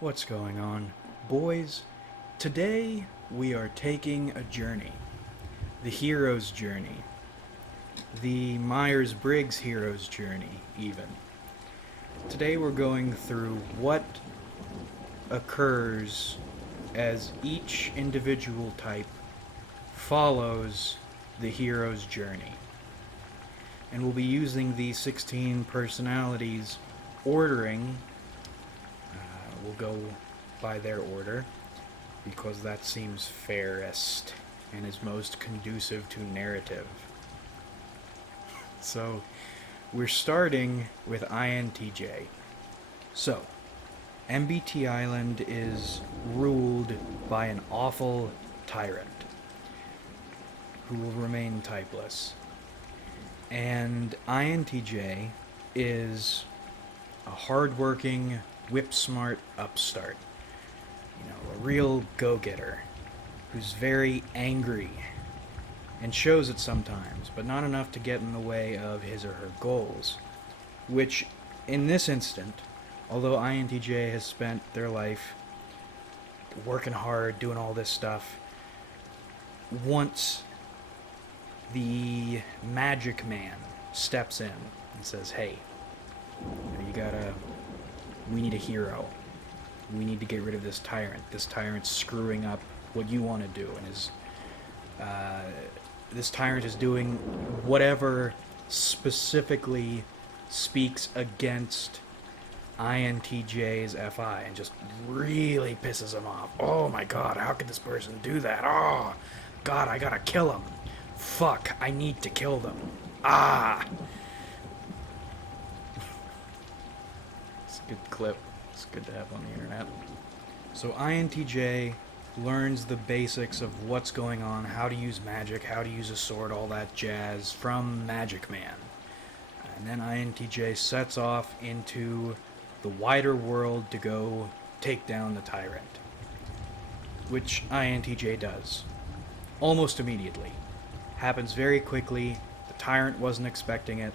What's going on, boys? Today we are taking a journey. The hero's journey. The Myers-Briggs hero's journey, even. Today we're going through what occurs as each individual type follows the hero's journey. And we'll be using these 16 personalities ordering. We'll go by their order because that seems fairest and is most conducive to narrative. So, we're starting with INTJ. So, MBT Island is ruled by an awful tyrant who will remain typeless. And INTJ is a hardworking, whip-smart upstart. A real go-getter who's very angry and shows it sometimes, but not enough to get in the way of his or her goals. Which, in this instant, although INTJ has spent their life working hard, doing all this stuff, once the magic man steps in and says, hey, we need a hero. We need to get rid of this tyrant. This tyrant's screwing up what you want to do, and this tyrant is doing whatever specifically speaks against INTJ's FI and just really pisses him off. Oh my god, how could this person do that? Oh, god, I gotta kill him. Fuck, I need to kill them. Ah! It's a good clip. It's good to have on the internet. So INTJ learns the basics of what's going on, how to use magic, how to use a sword, all that jazz from Magic Man. And then INTJ sets off into the wider world to go take down the tyrant. Which INTJ does. Almost immediately. Happens very quickly. The tyrant wasn't expecting it.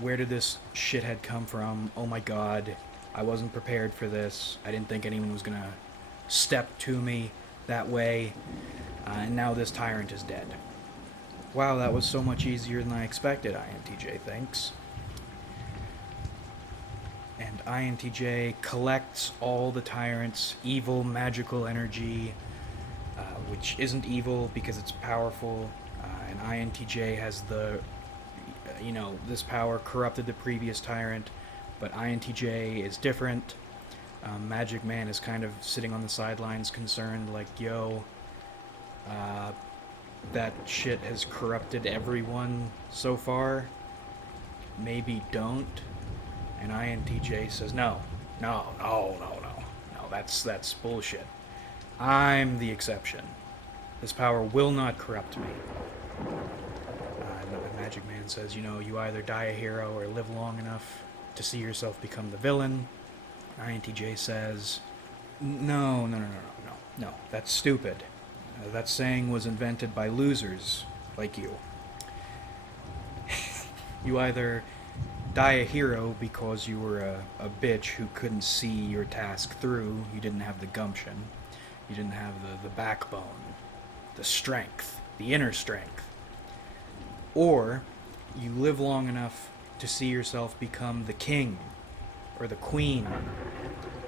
Where did this shithead come from? Oh my god, I wasn't prepared for this. I didn't think anyone was gonna step to me that way. And now this tyrant is dead. Wow, that was so much easier than I expected, INTJ thinks. And INTJ collects all the tyrant's evil magical energy, which isn't evil because it's powerful. And INTJ has this power corrupted the previous tyrant, but INTJ is different. Magic Man is kind of sitting on the sidelines concerned, like, yo, that shit has corrupted everyone so far. Maybe don't. And INTJ says, no, that's bullshit. I'm the exception. This power will not corrupt me. Magic Man says, you either die a hero or live long enough to see yourself become the villain. INTJ says, no, that's stupid. That saying was invented by losers like you. You either die a hero because you were a bitch who couldn't see your task through, you didn't have the gumption, you didn't have the backbone, the strength, the inner strength. Or you live long enough to see yourself become the king, or the queen,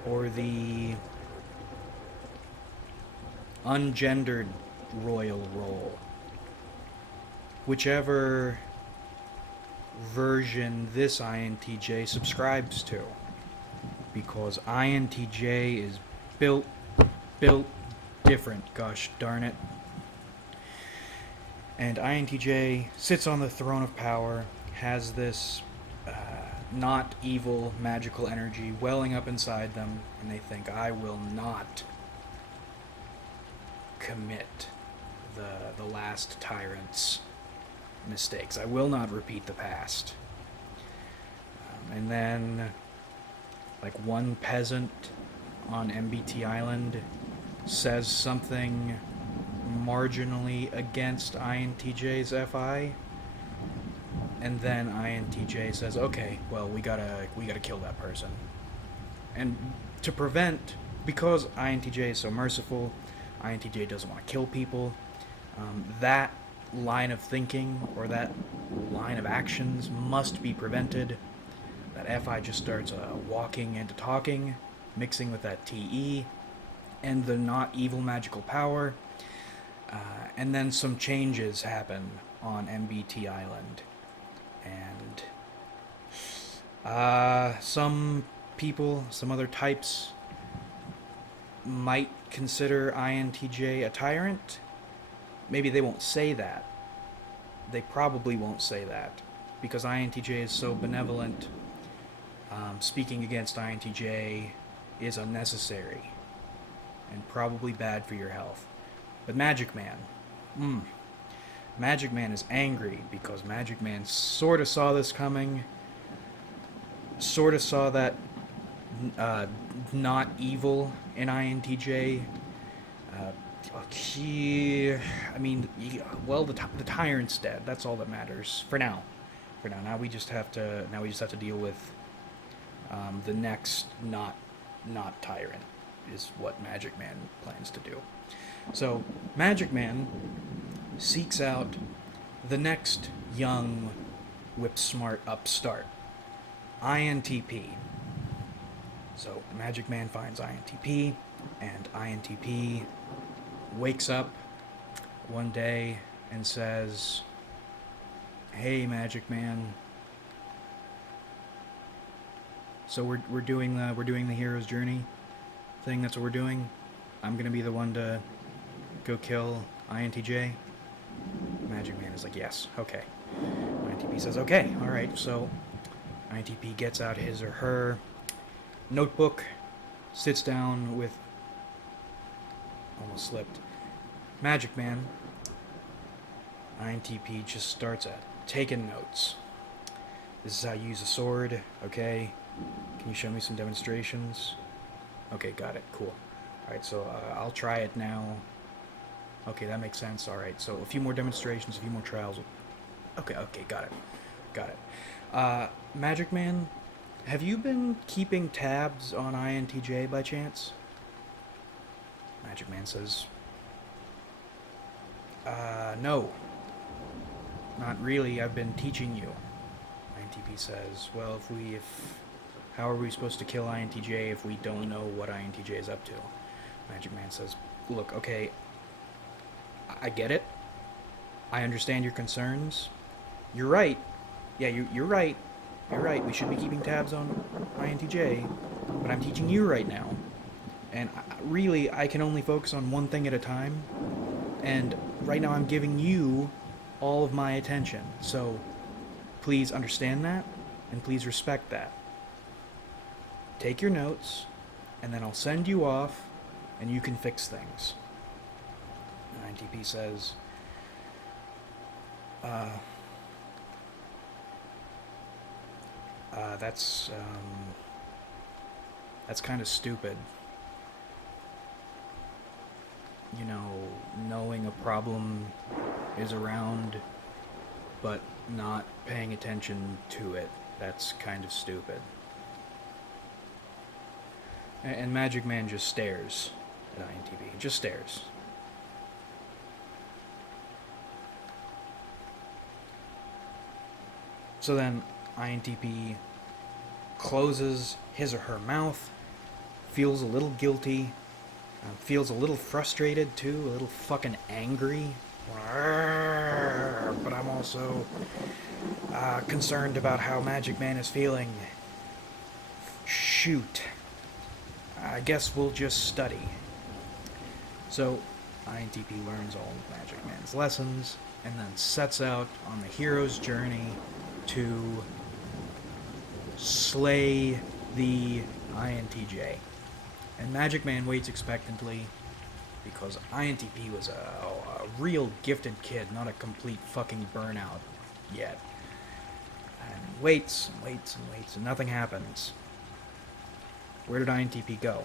or the ungendered royal role. Whichever version this INTJ subscribes to. Because INTJ is built different, gosh darn it. And INTJ sits on the throne of power, has this not evil magical energy welling up inside them, and they think, I will not commit the last tyrant's mistakes. I will not repeat the past. And then, like, one peasant on MBT Island says something marginally against INTJ's FI, and then INTJ says, okay, well, we gotta kill that person. And to prevent, because INTJ is so merciful, INTJ doesn't want to kill people, that line of thinking or that line of actions must be prevented. That FI just starts walking into talking, mixing with that TE, and the not evil magical power. And then some changes happen on MBT Island. And some people, some other types, might consider INTJ a tyrant. Maybe they won't say that. They probably won't say that. Because INTJ is so benevolent, speaking against INTJ is unnecessary and probably bad for your health. But Magic Man, Magic Man is angry because Magic Man sort of saw this coming, sort of saw that not evil in INTJ. The tyrant's dead. That's all that matters for now. Now we just have to deal with the next not tyrant is what Magic Man plans to do. So Magic Man seeks out the next young, whip-smart upstart, INTP. So Magic Man finds INTP, and INTP wakes up one day and says, "Hey, Magic Man. So we're doing the hero's journey thing. That's what we're doing. I'm gonna be the one to go kill INTJ." Magic Man is like, "Yes, okay." INTP says, "Okay, all right." So INTP gets out his or her notebook, sits down with, almost slipped, Magic Man. INTP just starts at taking notes. "This is how you use a sword, okay? Can you show me some demonstrations?" "Okay, got it, cool. Alright, so I'll try it now." "Okay, that makes sense, alright, so a few more demonstrations, a few more trials." Okay, got it. Magic Man, have you been keeping tabs on INTJ by chance?" Magic Man says, "No. Not really, I've been teaching you." INTP says, "Well, how are we supposed to kill INTJ if we don't know what INTJ is up to?" Magic Man says, "Look, okay, I get it. I understand your concerns. You're right. Yeah, you're right. You're right. We should be keeping tabs on INTJ, but I'm teaching you right now. And I can only focus on one thing at a time. And right now I'm giving you all of my attention. So please understand that, and please respect that. Take your notes, and then I'll send you off, and you can fix things." And INTP says, that's kind of stupid. You know, knowing a problem is around, but not paying attention to it. That's kind of stupid." And Magic Man just stares at INTP. Just stares. So then INTP closes his or her mouth, feels a little guilty, feels a little frustrated too, a little fucking angry. But I'm also concerned about how Magic Man is feeling. Shoot. I guess we'll just study. So INTP learns all of Magic Man's lessons and then sets out on the hero's journey to slay the INTJ. And Magic Man waits expectantly because INTP was a real gifted kid, not a complete fucking burnout yet. And waits and waits and waits and nothing happens. Where did INTP go?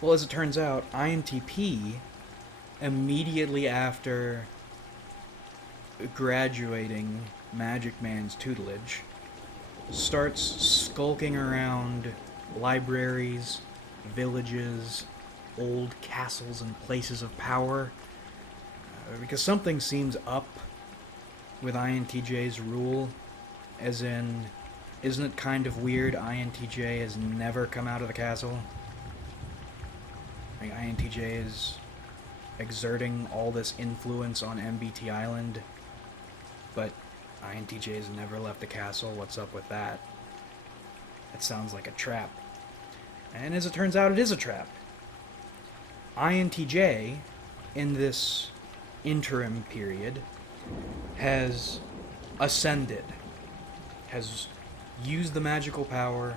Well, as it turns out, INTP, immediately after graduating Magic Man's tutelage, starts skulking around libraries, villages, old castles and places of power. Because something seems up with INTJ's rule, as in, isn't it kind of weird INTJ has never come out of the castle? Like, INTJ is exerting all this influence on MBT Island, but INTJ has never left the castle. What's up with that? That sounds like a trap. And as it turns out, it is a trap. INTJ, in this interim period, has ascended, has used the magical power,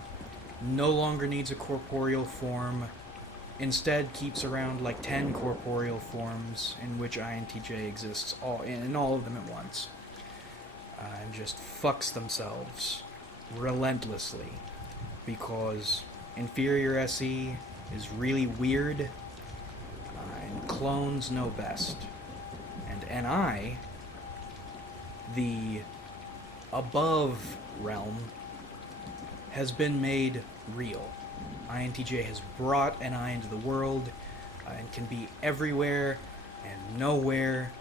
no longer needs a corporeal form, instead keeps around like 10 corporeal forms in which INTJ exists, in all of them at once, and just fucks themselves relentlessly, because inferior SE is really weird, and clones know best. And NI, the above realm, has been made real. INTJ has brought NI into the world, and can be everywhere and nowhere,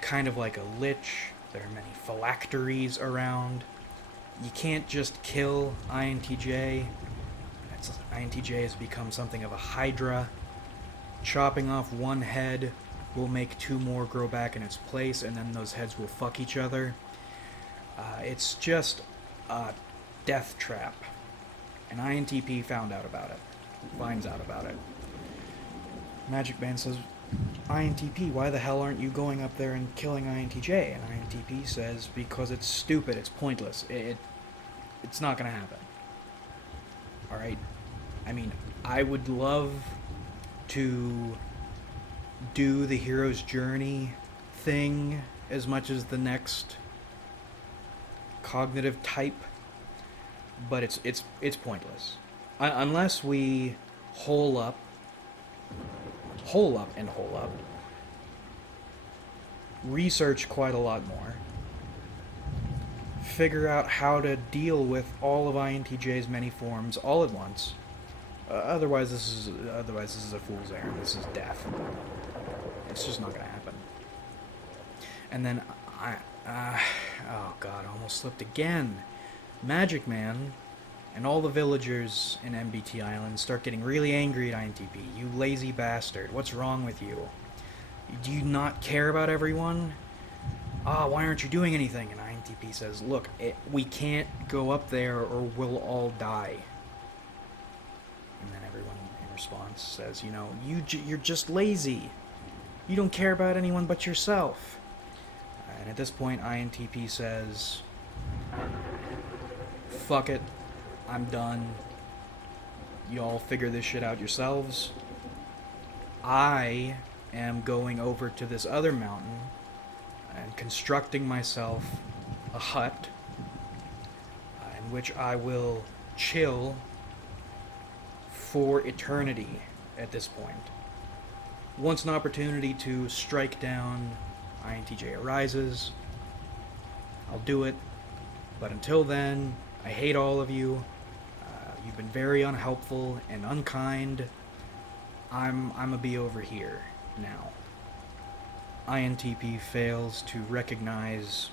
kind of like a lich. There are many phylacteries around. You can't just kill INTJ. INTJ has become something of a hydra. Chopping off one head will make 2 more grow back in its place, and then those heads will fuck each other. It's just a death trap. And INTP finds out about it. Magic Man says, INTP, why the hell aren't you going up there and killing INTJ? And INTP says, because it's stupid, it's pointless, it's not gonna happen. Alright? I mean, I would love to do the hero's journey thing as much as the next cognitive type, but it's pointless. Unless we hole up, research quite a lot more, figure out how to deal with all of INTJ's many forms all at once. Otherwise this is a fool's errand. This is death. It's just not gonna happen. And then oh god, I almost slipped again. Magic Man and all the villagers in MBT Island start getting really angry at INTP. You lazy bastard, what's wrong with you? Do you not care about everyone? Why aren't you doing anything? And INTP says, look, we can't go up there or we'll all die. And then everyone in response says, you're just lazy. You don't care about anyone but yourself. And at this point, INTP says, fuck it, I'm done. Y'all figure this shit out yourselves. I am going over to this other mountain and constructing myself a hut in which I will chill for eternity at this point. Once an opportunity to strike down INTJ arises, I'll do it. But until then, I hate all of you. You've been very unhelpful and unkind. I'm a be over here now. INTP fails to recognize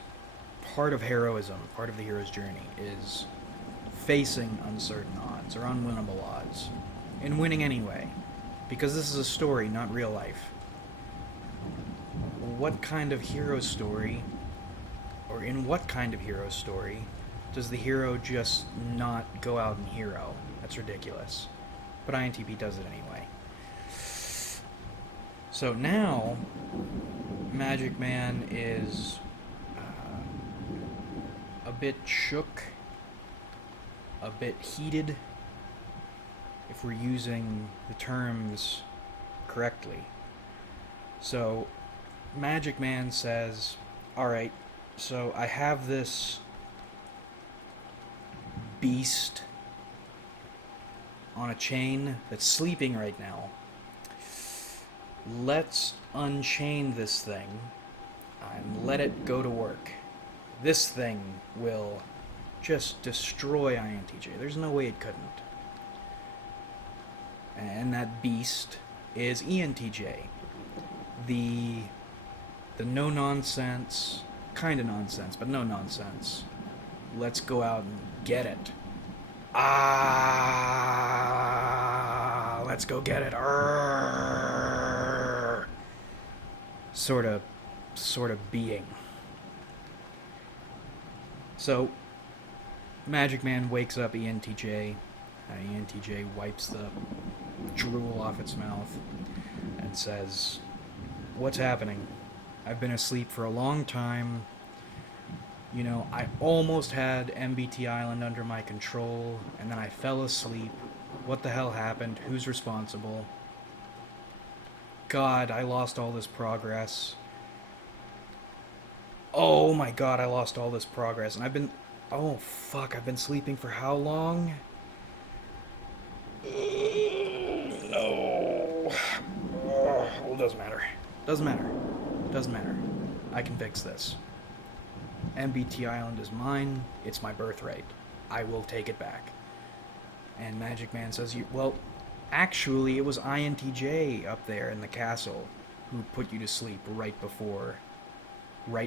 part of heroism, part of the hero's journey, is facing uncertain odds or unwinnable odds, and winning anyway, because this is a story, not real life. What kind of hero story, or in what kind of hero story, does the hero just not go out and hero? That's ridiculous. But INTP does it anyway. So now, Magic Man is a bit shook, a bit heated, if we're using the terms correctly. So, Magic Man says, alright, so I have this beast on a chain that's sleeping right now. Let's unchain this thing and let it go to work. This thing will just destroy INTJ. There's no way it couldn't. And that beast is ENTJ. The no nonsense, kind of nonsense, but no nonsense. Let's go out and get it. Let's go get it. Sort of being. So, Magic Man wakes up ENTJ. ENTJ wipes the drool off its mouth and says, "What's happening? I've been asleep for a long time. You know, I almost had MBT Island under my control, and then I fell asleep. What the hell happened? Who's responsible? God, I lost all this progress. Oh my god, I lost all this progress. And I've been... Oh, fuck, I've been sleeping for how long? No. Well, it doesn't matter. Doesn't matter. Doesn't matter. I can fix this. MBT Island is mine. It's my birthright. I will take it back." And Magic Man says, "Well, actually, it was INTJ up there in the castle who put you to sleep right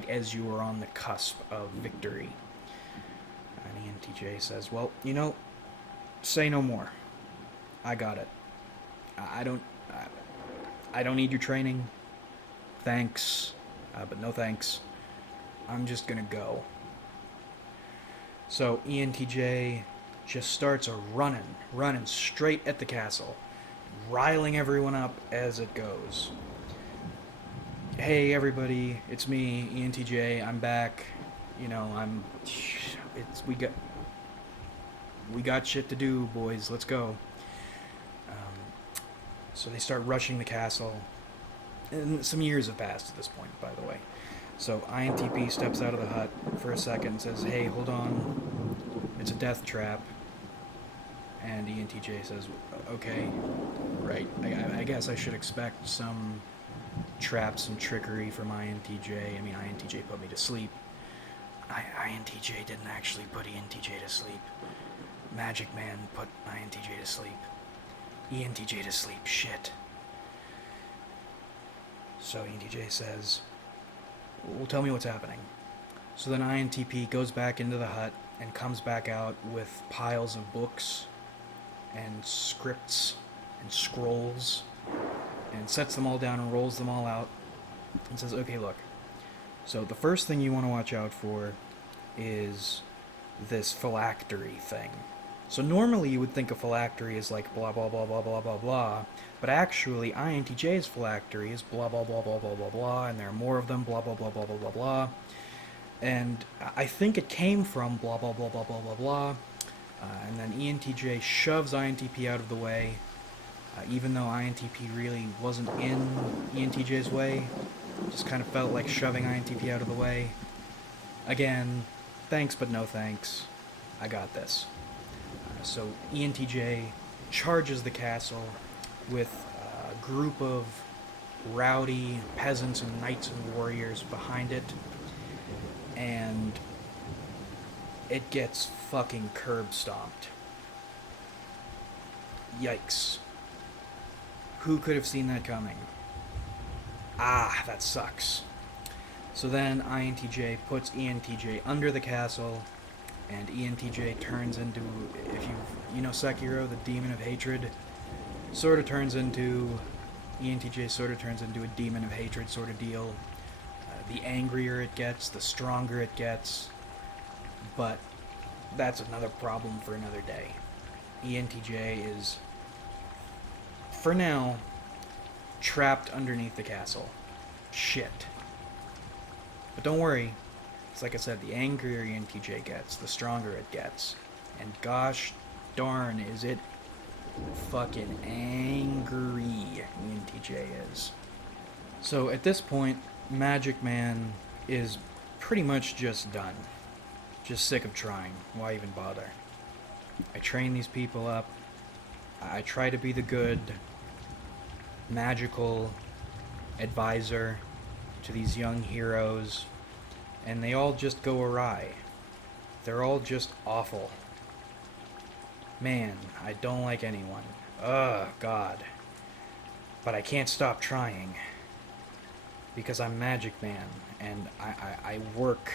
as you were on the cusp of victory." And ENTJ says, "Well, say no more. I got it. I don't need your training. Thanks, but no thanks. I'm just gonna go." So ENTJ just starts running straight at the castle, riling everyone up as it goes. "Hey everybody, it's me, ENTJ. I'm back. We got shit to do, boys. Let's go." So they start rushing the castle. And some years have passed at this point, by the way. So INTP steps out of the hut for a second and says, "Hey, hold on. It's a death trap." And ENTJ says, "Okay, right. I guess I should expect some traps and trickery from INTJ. I mean, INTJ put me to sleep." INTJ didn't actually put ENTJ to sleep. Magic Man put INTJ to sleep. ENTJ to sleep. Shit. So ENTJ says, "Well, tell me what's happening." So then INTP goes back into the hut and comes back out with piles of books and scripts and scrolls and sets them all down and rolls them all out and says, "Okay, look. So the first thing you want to watch out for is this phylactery thing. So normally you would think a phylactery is like blah blah blah blah blah blah blah, but actually INTJ's phylactery is blah blah blah blah blah blah blah, and there are more of them, blah blah blah blah blah blah blah. And I think it came from blah blah blah blah blah blah blah." And then ENTJ shoves INTP out of the way, even though INTP really wasn't in ENTJ's way. Just kind of felt like shoving INTP out of the way. Again, thanks but no thanks. I got this. So ENTJ charges the castle with a group of rowdy peasants and knights and warriors behind it, and it gets fucking curb stomped. Yikes. Who could have seen that coming? That sucks. So then INTJ puts ENTJ under the castle, and ENTJ turns into, if you know Sekiro, the demon of hatred, ENTJ sort of turns into a demon of hatred sort of deal. The angrier it gets, the stronger it gets, but that's another problem for another day. ENTJ is, for now, trapped underneath the castle. Shit. But don't worry, it's like I said, the angrier ENTJ gets, the stronger it gets. And gosh darn is it fucking angry, ENTJ is. So at this point, Magic Man is pretty much just done. Just sick of trying. Why even bother? I train these people up. I try to be the good, magical advisor to these young heroes, and they all just go awry. They're all just awful. Man, I don't like anyone. Oh, God. But I can't stop trying. Because I'm Magic Man, and I work,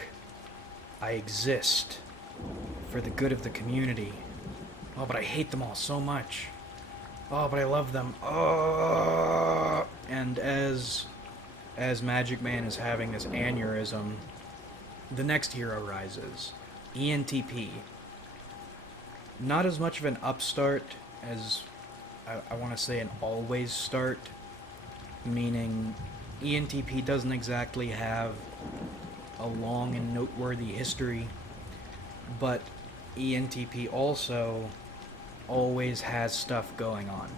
I exist for the good of the community. Oh, but I hate them all so much. Oh, but I love them. Oh! And as Magic Man is having this aneurysm, the next hero rises. ENTP. Not as much of an upstart as I want to say an always start, meaning ENTP doesn't exactly have a long and noteworthy history, but ENTP also always has stuff going on.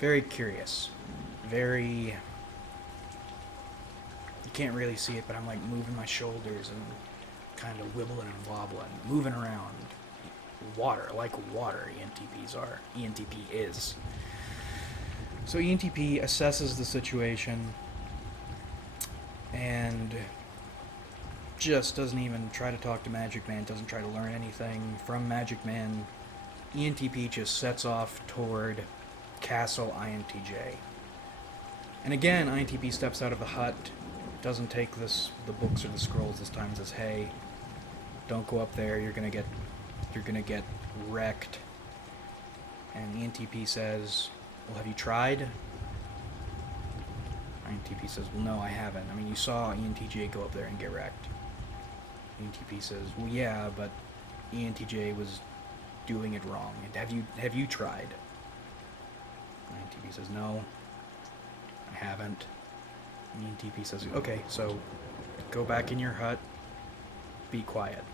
Very curious. Very... You can't really see it, but I'm like moving my shoulders and kind of wibbling and wobbling, moving around. Water, like water, ENTPs are. ENTP is. So ENTP assesses the situation and just doesn't even try to talk to Magic Man, doesn't try to learn anything from Magic Man. ENTP just sets off toward Castle INTJ. And again, INTP steps out of the hut, doesn't take the books or the scrolls this time, says, hey, don't go up there, you're gonna get wrecked. And ENTP says, well, have you tried? INTP says, well, no, I haven't. I mean, you saw ENTJ go up there and get wrecked. ENTP says, well, yeah, but ENTJ was doing it wrong. And have you tried? INTP says, no, I haven't. And ENTP says, okay, so go back in your hut, be quiet.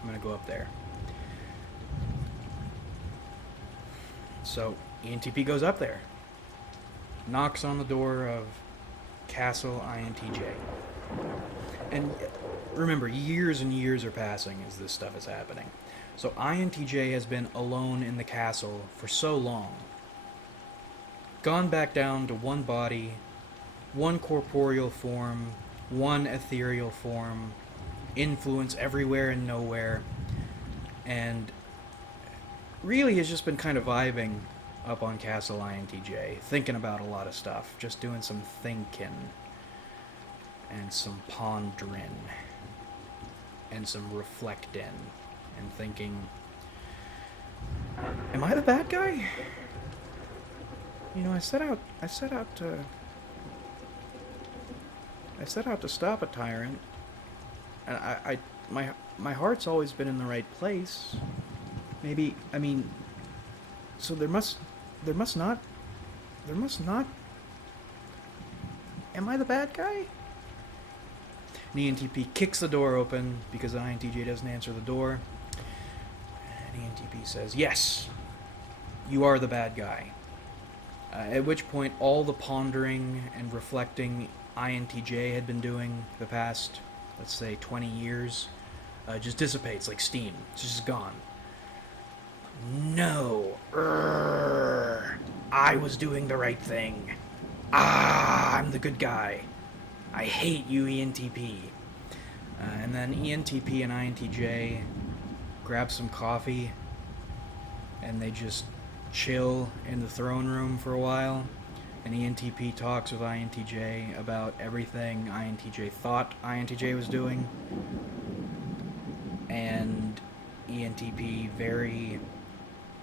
I'm gonna go up there. So ENTP goes up there, knocks on the door of Castle INTJ. And remember, years and years are passing as this stuff is happening. So INTJ has been alone in the castle for so long. Gone back down to one body, one corporeal form, one ethereal form, influence everywhere and nowhere, and really has just been kind of vibing up on Castle INTJ, thinking about a lot of stuff, just doing some thinking, and some pondering, and some reflecting, and thinking, am I the bad guy? You know, I set out to stop a tyrant, and my heart's always been in the right place. Maybe, I mean, so there must not, am I the bad guy? And ENTP kicks the door open because INTJ doesn't answer the door. And ENTP says, yes, you are the bad guy. At which point all the pondering and reflecting INTJ had been doing the past, let's say, 20 years, just dissipates like steam. It's just gone. No. I was doing the right thing. I'm the good guy. I hate you, ENTP. And then ENTP and INTJ grab some coffee and they just chill in the throne room for a while. And ENTP talks with INTJ about everything INTJ thought INTJ was doing. And ENTP very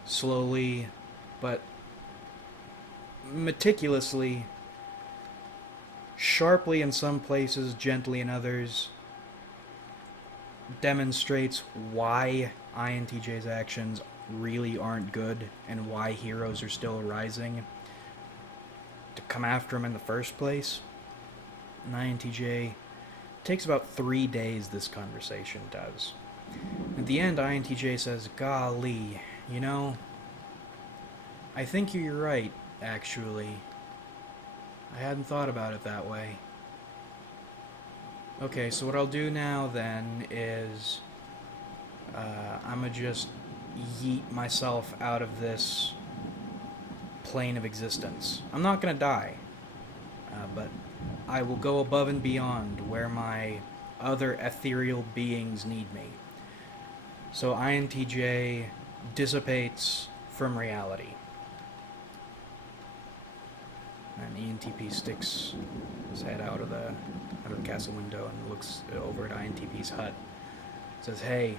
slowly but meticulously, sharply in some places, gently in others, demonstrates why INTJ's actions really aren't good and why heroes are still arising to come after him in the first place. And INTJ takes about 3 days, this conversation does. At the end, INTJ says, golly, you know, I think you're right, actually. I hadn't thought about it that way. Okay, so what I'll do now then is I'm gonna just yeet myself out of this plane of existence. I'm not gonna die, but I will go above and beyond where my other ethereal beings need me. So INTJ dissipates from reality. And ENTP sticks his head out of the castle window and looks over at INTP's hut. Says, "Hey,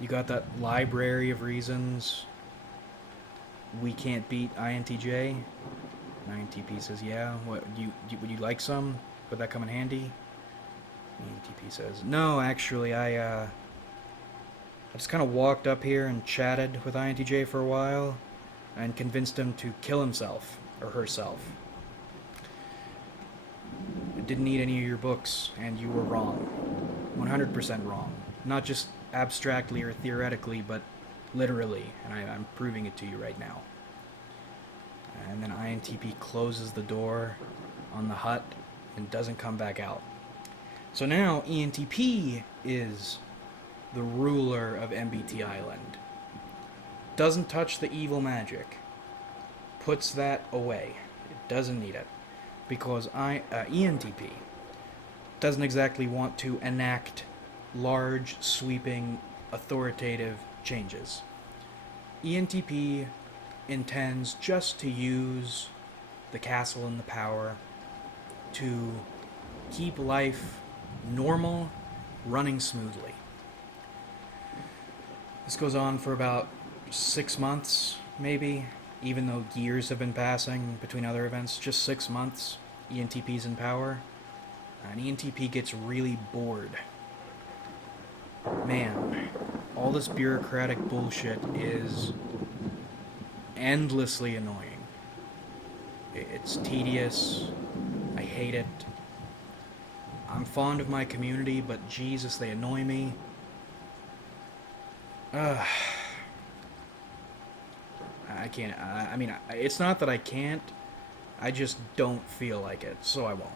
you got that library of reasons we can't beat INTJ?" And INTP says, "Yeah. What would you like some? Would that come in handy?" ENTP says, "No, actually, I just kind of walked up here and chatted with INTJ for a while and convinced him to kill himself or herself. I didn't need any of your books, and you were wrong. 100% wrong. Not just abstractly or theoretically, but literally, and I'm proving it to you right now." And then INTP closes the door on the hut and doesn't come back out. So now ENTP is the ruler of MBT Island. Doesn't touch the evil magic. Puts that away. It doesn't need it. Because ENTP doesn't exactly want to enact large, sweeping, authoritative changes. ENTP intends just to use the castle and the power to keep life normal, running smoothly. This goes on for about 6 months, maybe, even though years have been passing between other events. Just 6 months, ENTP's in power, and ENTP gets really bored. Man, all this bureaucratic bullshit is endlessly annoying. It's tedious. I hate it. I'm fond of my community, but Jesus, they annoy me. I can't. I mean, it's not that I can't. I just don't feel like it, so I won't.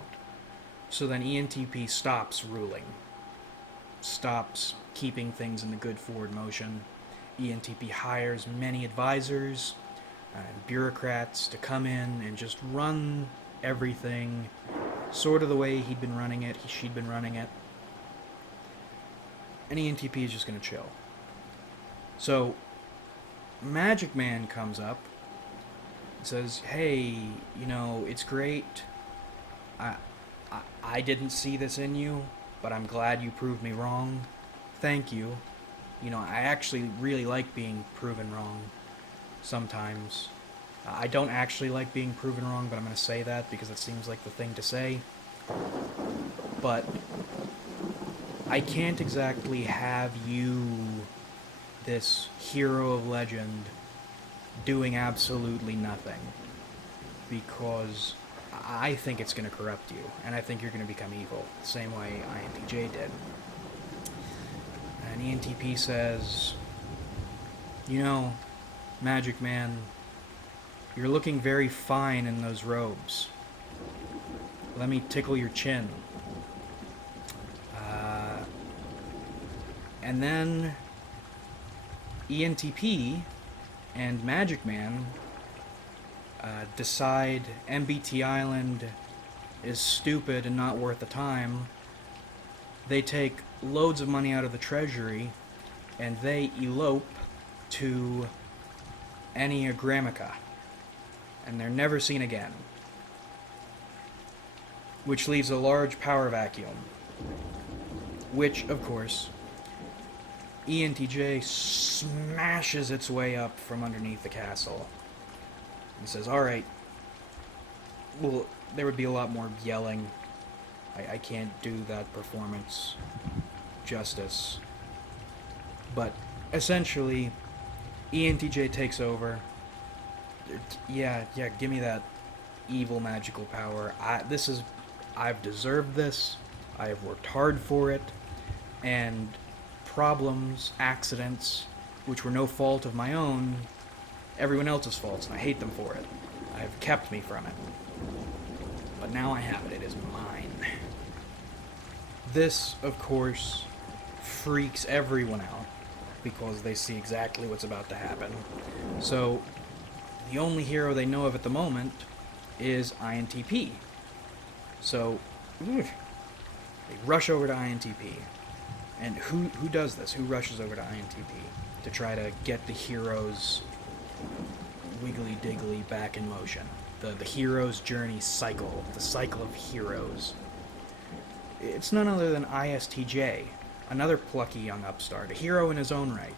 So then ENTP stops ruling. Stops keeping things in the good forward motion. ENTP hires many advisors and bureaucrats to come in and just run everything sort of the way she'd been running it. And ENTP is just going to chill. So Magic Man comes up and says, "Hey, it's great. I didn't see this in you, but I'm glad you proved me wrong. Thank you. I actually really like being proven wrong sometimes. I don't actually like being proven wrong, but I'm going to say that because it seems like the thing to say. But I can't exactly have you, this hero of legend, doing absolutely nothing, because I think it's going to corrupt you, and I think you're going to become evil, the same way INTJ did." And ENTP says, "Magic Man, you're looking very fine in those robes. Let me tickle your chin." And then ENTP and Magic Man decide MBT Island is stupid and not worth the time. They take loads of money out of the treasury and they elope to Enneagrammica, and they're never seen again, which leaves a large power vacuum, which, of course, ENTJ smashes its way up from underneath the castle and says, "Alright, well, there would be a lot more yelling. I can't do that performance justice. But essentially, ENTJ takes over. Yeah, give me that evil magical power. I've deserved this. I have worked hard for it. And problems, accidents, which were no fault of my own, everyone else's faults, and I hate them for it. I've kept me from it. But now I have it. It is mine." This, of course, freaks everyone out, because they see exactly what's about to happen. So, the only hero they know of at the moment is INTP. So, they rush over to INTP. And who does this? Who rushes over to INTP to try to get the heroes wiggly diggly back in motion? the hero's journey cycle, the cycle of heroes. It's none other than ISTJ, another plucky young upstart, a hero in his own right,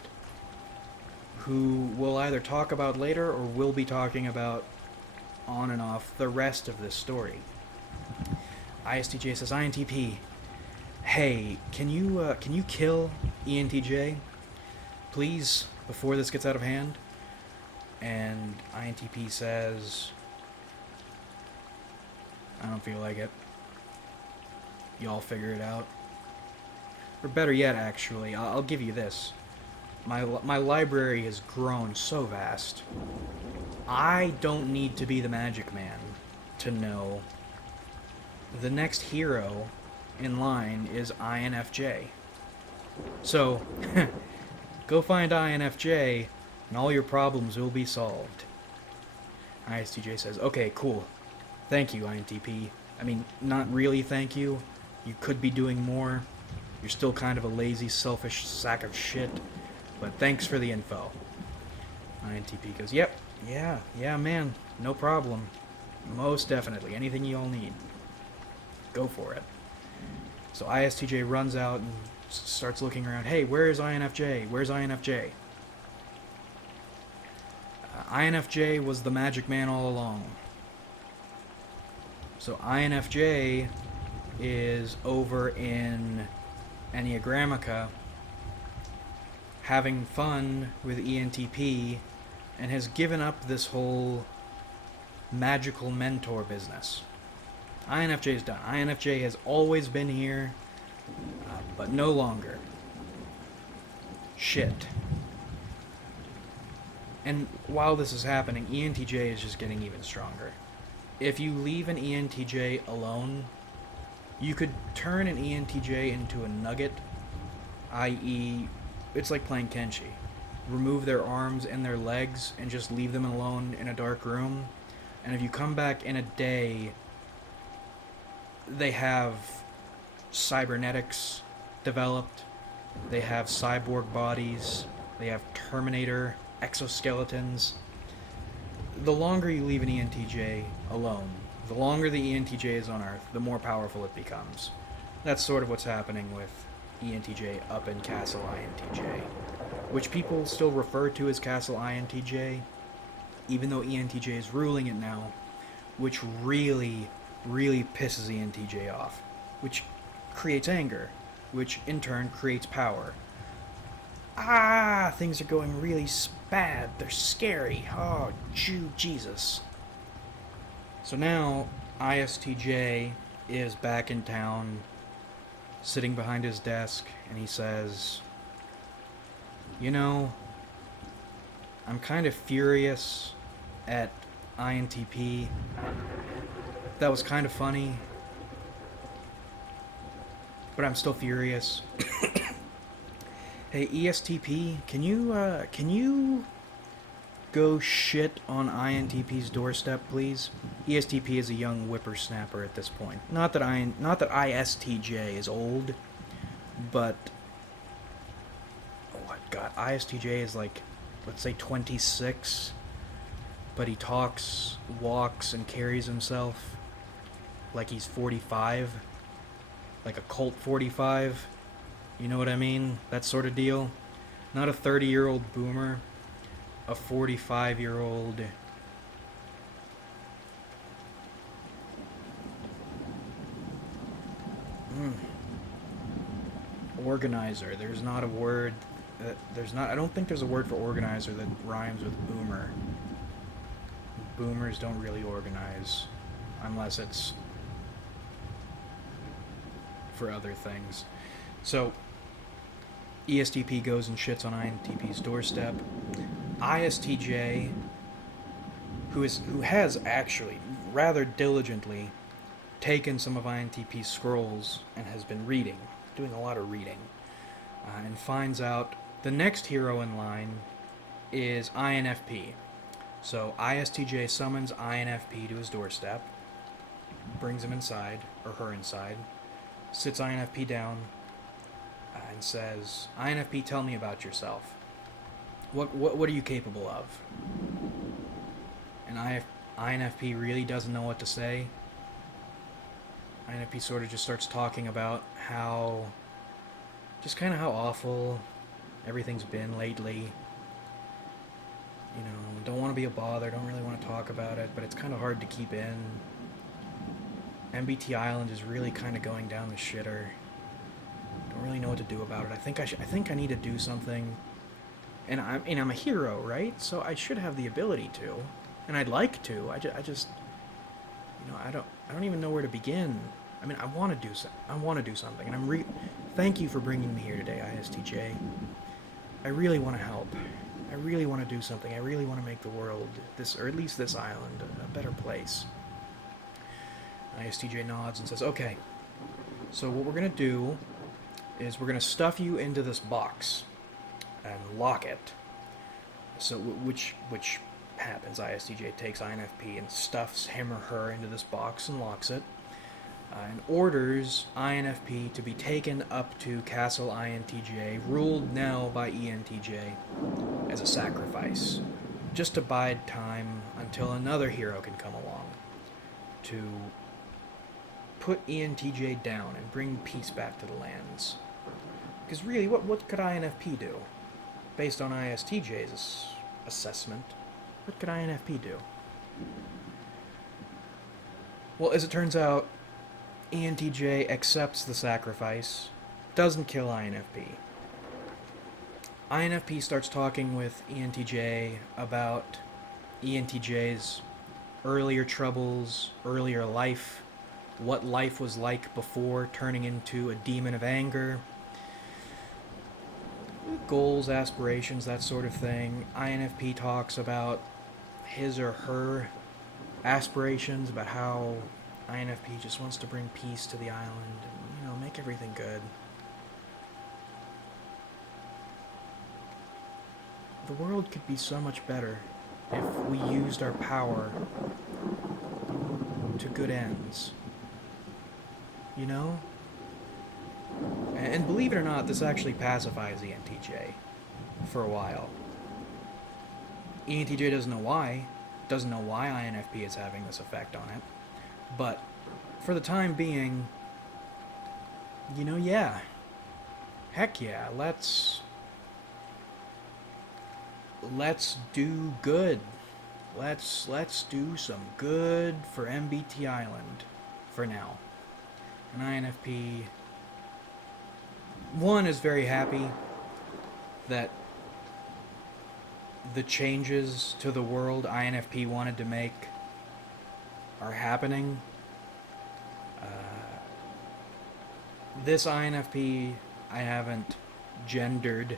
who we'll either talk about later or will be talking about on and off the rest of this story. ISTJ says, INTP, hey, can you kill ENTJ, please, before this gets out of hand? And INTP says, I don't feel like it. Y'all figure it out. Or better yet, actually, I'll give you this. My library has grown so vast. I don't need to be the magic man to know the next hero in line is INFJ. So, go find INFJ, and all your problems will be solved. ISTJ says, okay, cool. Thank you, INTP. I mean, not really thank you. You could be doing more. You're still kind of a lazy, selfish sack of shit. But thanks for the info. INTP goes, yep, yeah, man, no problem. Most definitely. Anything you all need. Go for it. So ISTJ runs out and starts looking around. Hey, where is INFJ? Where's INFJ? INFJ was the magic man all along. So INFJ is over in Enneagrammica having fun with ENTP and has given up this whole magical mentor business. INFJ is done. INFJ has always been here, but no longer. Shit. And while this is happening, ENTJ is just getting even stronger. If you leave an ENTJ alone, you could turn an ENTJ into a nugget, i.e., it's like playing Kenshi. Remove their arms and their legs and just leave them alone in a dark room. And if you come back in a day, they have cybernetics developed, they have cyborg bodies, they have Terminator exoskeletons. The longer you leave an ENTJ alone, the longer the ENTJ is on Earth, the more powerful it becomes. That's sort of what's happening with ENTJ up in Castle INTJ, which people still refer to as Castle INTJ, even though ENTJ is ruling it now, which really pisses ENTJ off, which creates anger, which in turn creates power. Things are going really bad. They're scary. Oh, Jesus. So now, ISTJ is back in town, sitting behind his desk, and he says, you know, I'm kind of furious at INTP. That was kind of funny, but I'm still furious. Hey, ESTP, can you go shit on INTP's doorstep, please? ESTP is a young whippersnapper at this point. Not that ISTJ is old, but oh my god, ISTJ is like, let's say 26, but he talks, walks, and carries himself like he's 45, like a cult 45. You know what I mean? That sort of deal. Not a 30-year-old boomer, a 45-year-old organizer. There's not a word I don't think there's a word for organizer that rhymes with boomer. Boomers don't really organize unless it's for other things. So ESTP goes and shits on INTP's doorstep. ISTJ, who has actually rather diligently taken some of INTP's scrolls and has been doing a lot of reading, and finds out the next hero in line is INFP. So ISTJ summons INFP to his doorstep, brings him inside, or her inside, sits INFP down, and says, INFP, tell me about yourself. What are you capable of? And INFP really doesn't know what to say. INFP sort of just starts talking about how, just kind of how awful everything's been lately. You know, don't want to be a bother, don't really want to talk about it, but it's kind of hard to keep in. MBT Island is really kind of going down the shitter. Don't really know what to do about it. I think I need to do something. And I'm a hero, right? So I should have the ability to, and I'd like to. I just, you know, I don't even know where to begin. I mean, I want to do something, and thank you for bringing me here today, ISTJ. I really want to help. I really want to do something. I really want to make the world, or at least this island, a better place. ISTJ nods and says, okay, so what we're going to do is we're going to stuff you into this box and lock it. So which happens. ISTJ takes INFP and stuffs him or her into this box and locks it, and orders INFP to be taken up to Castle INTJ, ruled now by ENTJ, as a sacrifice, just to bide time until another hero can come along to put ENTJ down and bring peace back to the lands. Because really, what could INFP do? Based on ISTJ's assessment, what could INFP do? Well, as it turns out, ENTJ accepts the sacrifice, doesn't kill INFP. INFP starts talking with ENTJ about ENTJ's earlier troubles, earlier life, what life was like before turning into a demon of anger, goals, aspirations, that sort of thing. INFP talks about his or her aspirations, about how INFP just wants to bring peace to the island and, you know, make everything good. The world could be so much better if we used our power to good ends. You know? And believe it or not, this actually pacifies ENTJ for a while. ENTJ doesn't know why INFP is having this effect on it, but for the time being, you know, yeah. Heck yeah, let's do good. Let's do some good for MBT Island for now. And INFP, one, is very happy that the changes to the world INFP wanted to make are happening. This INFP I haven't gendered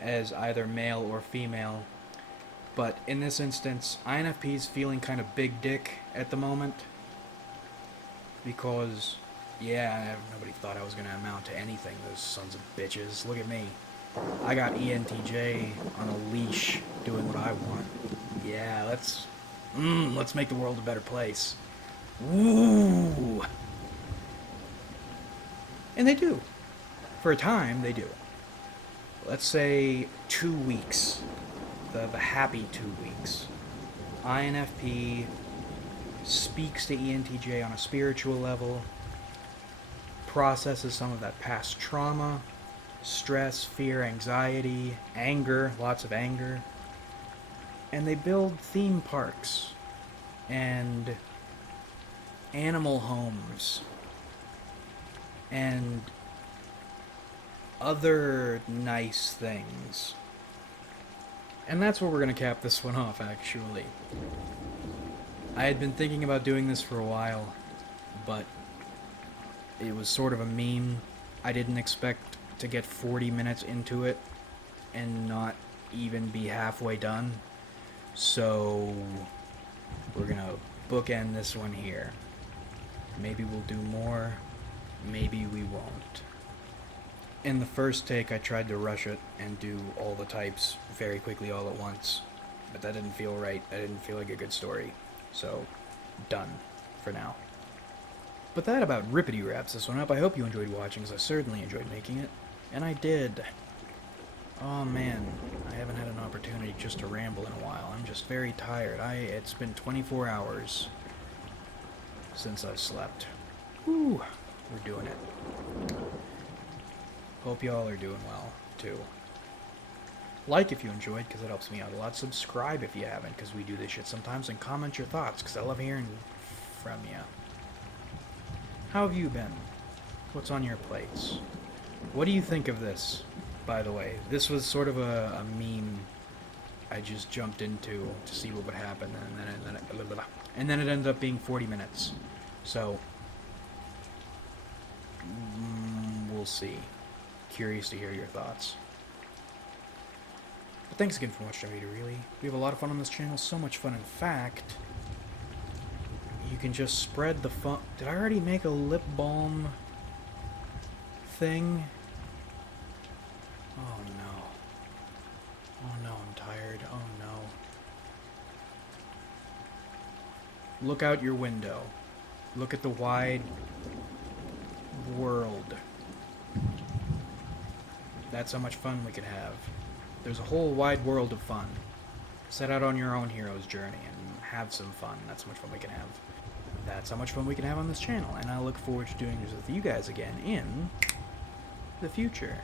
as either male or female, but in this instance, INFP is feeling kind of big dick at the moment because, yeah, nobody thought I was going to amount to anything, those sons of bitches. Look at me. I got ENTJ on a leash doing what I want. Yeah, let's make the world a better place. Woo! And they do. For a time, they do. Let's say 2 weeks. The happy 2 weeks. INFP speaks to ENTJ on a spiritual level, processes some of that past trauma, stress, fear, anxiety, anger, lots of anger, and they build theme parks and animal homes and other nice things. And that's where we're going to cap this one off, actually. I had been thinking about doing this for a while, but it was sort of a meme. I didn't expect to get 40 minutes into it and not even be halfway done. So we're going to bookend this one here. Maybe we'll do more, maybe we won't. In the first take, I tried to rush it and do all the types very quickly all at once, but that didn't feel right. That didn't feel like a good story. So, done for now. But that about rippity wraps this one up. I hope you enjoyed watching, because I certainly enjoyed making it. And I did. Oh man, I haven't had an opportunity opportunity just to ramble in a while. I'm just very tired. It's been 24 hours since I've slept. Whew, we're doing it. Hope y'all are doing well, too. Like if you enjoyed, because it helps me out a lot. Subscribe if you haven't, because we do this shit sometimes. And comment your thoughts, because I love hearing from you. How have you been? What's on your plates? What do you think of this, by the way? This was sort of a meme I just jumped into to see what would happen, and then it ended up being 40 minutes. So, we'll see. Curious to hear your thoughts. But thanks again for watching our video, really. We have a lot of fun on this channel, so much fun. In fact, you can just spread the fun. Did I already make a lip balm thing? Oh no. Oh no, I'm tired. Oh no. Look out your window. Look at the wide world. That's how much fun we could have. There's a whole wide world of fun. Set out on your own hero's journey and have some fun. That's how much fun we can have. That's how much fun we can have on this channel. And I look forward to doing this with you guys again in the future.